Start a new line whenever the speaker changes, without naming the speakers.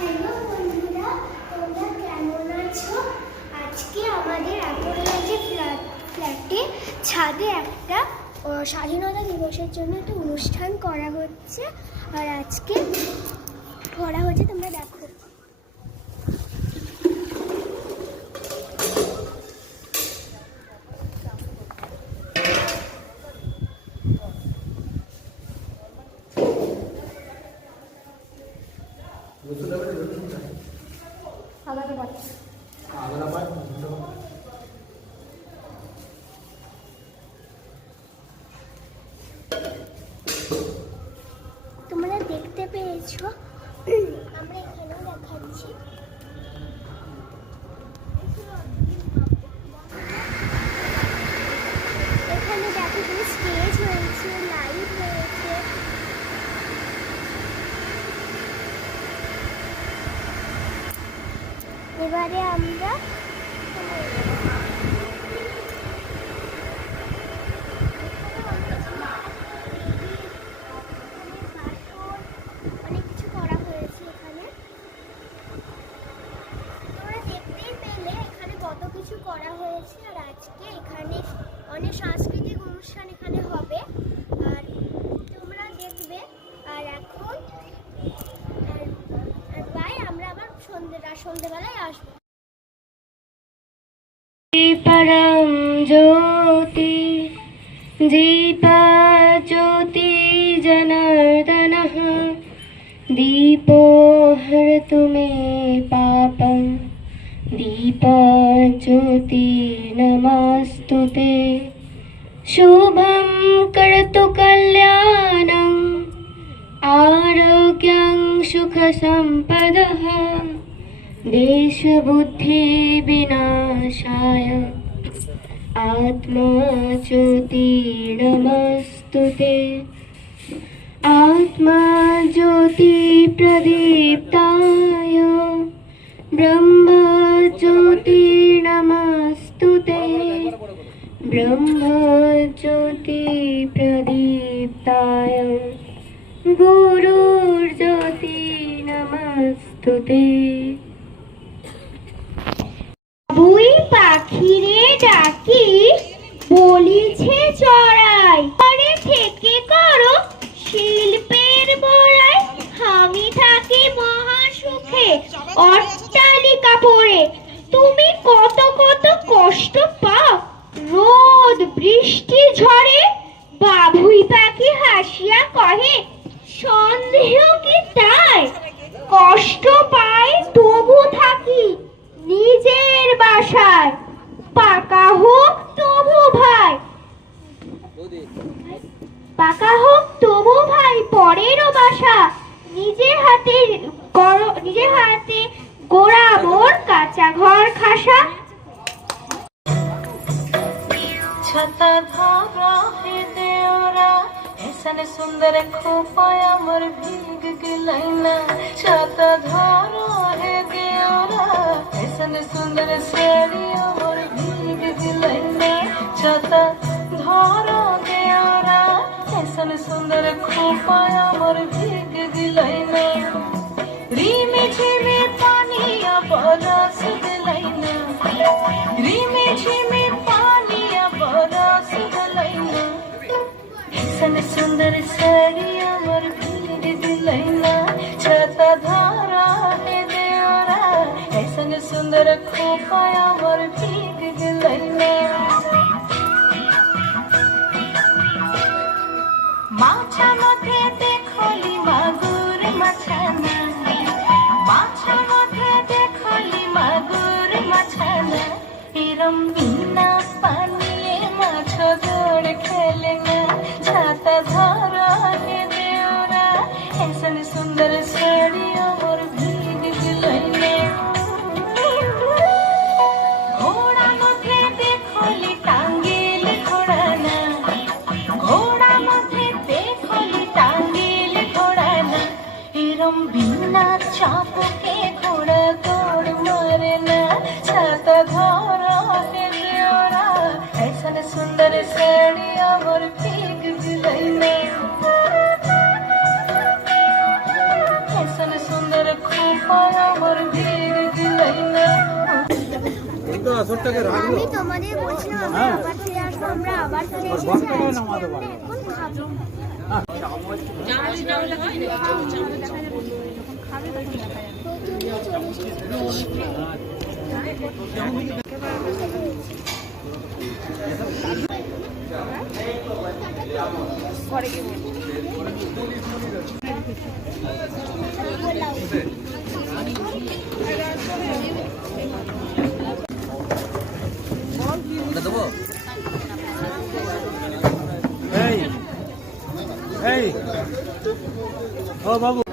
Hello বন্ধুরা, তোমরা কেমন আছো? আজকে আমাদের অ্যাপোলোজি ফ্ল্যাট, ফ্ল্যাটে ছাদে একটা স্বাধীনতা দিবসের জন্য একটা অনুষ্ঠান করা হচ্ছে। আর আজকে করা হচ্ছে, তোমরা দেখো। আমাকে বলো তোমরা দেখতে পেয়েছ আমরা এখানেও দেখাচ্ছি এখানে দেখো তুমি স্টেজ হয়েছে লাইট হয়েছে এবারে আমরা কিছু করা হয়েছে আর আজকে এখানে অনেক সাংস্কৃতিক অনুষ্ঠান এখানে হবে আর তোমরা দেখবে আর এখন আর- আর বাই আমরা আবার সন্ধ্যে সন্ধ্যেবেলায় আসবো
परं ज्योति दीपा ज्योति जनार्दनः दीपो हरतु मे पापं दीपा ज्योति नमस्तु ते शुभं करतु कल्याणम् आरोग्यं सुखसम्पदः देशबुद्धि विनाशाय आत्मा ज्योतिर्नमस्तु ते आत्मा ज्योतिप्रदीप्ताय ब्रह्म ज्योतिर्नमस्तु ते ब्रह्म ज्योतिप्रदीप्ताय गुरुर्ज्योति नमस्तु ते
পাখিরে ডাকি, বলিছে চড়াই। পরে থেকে করো শিল্পের বড়াই। আমি থাকি মহা সুখে অট্টালিকা পড়ে তুমি কত কত কষ্ট পাও। রোদ, বৃষ্টি, ঝড়ে বাবুই পাখি হাসিয়া কহে, সন্দেহ কি তাই? কষ্ট পাই তবু থাকি নিজের বাসায়। পাকা হোক তবু ভাই। পাকা হোক তবু ভাই পরেরও বাসা নিজের হাতে নিজের হাতে গোড়া মোর কাঁচা ঘর খাসা।
ছাতা ধরা হে দেওরা এসনে সুন্দর খোপায় আমার ভিগ গেলাই না ছাতা ধরা হে দেওরা এসনে সুন্দর শাড়ি আমার ছিঁড় দিলেন না ছাতা ধরো দেয়ারা এসন সুন্দর খোপায় আমার ভিগ দিলাই না। রিমে ঝিমে পানিয়া বরস দিলাই না। রিমে ঝিমে পানিয়া বরস দিলাই না। এসন সুন্দর সারি আমার ভিগ দিলাই না। ছাতা ধরা হে দেয়ারা এসন সুন্দর মধ্যে দেখলি মাগুর মাছানা মাছা দেখলি মাগুর মাছানা এরম বিনা পানিয়ে মাছ দৌড় খেলে না, ছাতা ধরা। গরম বিনা চাপকে ঘোড়া গোড় মরে না ছাতা ঘর ওরা। ऐसन सुंदर साड़ी और पीक
दिलाई ना
আমি তোমাদের বলছিলাম আবার ফিরে আসব আমরা আবার ফিরে এসেছি প্রথমে চলে এসেছি
Tamam abi.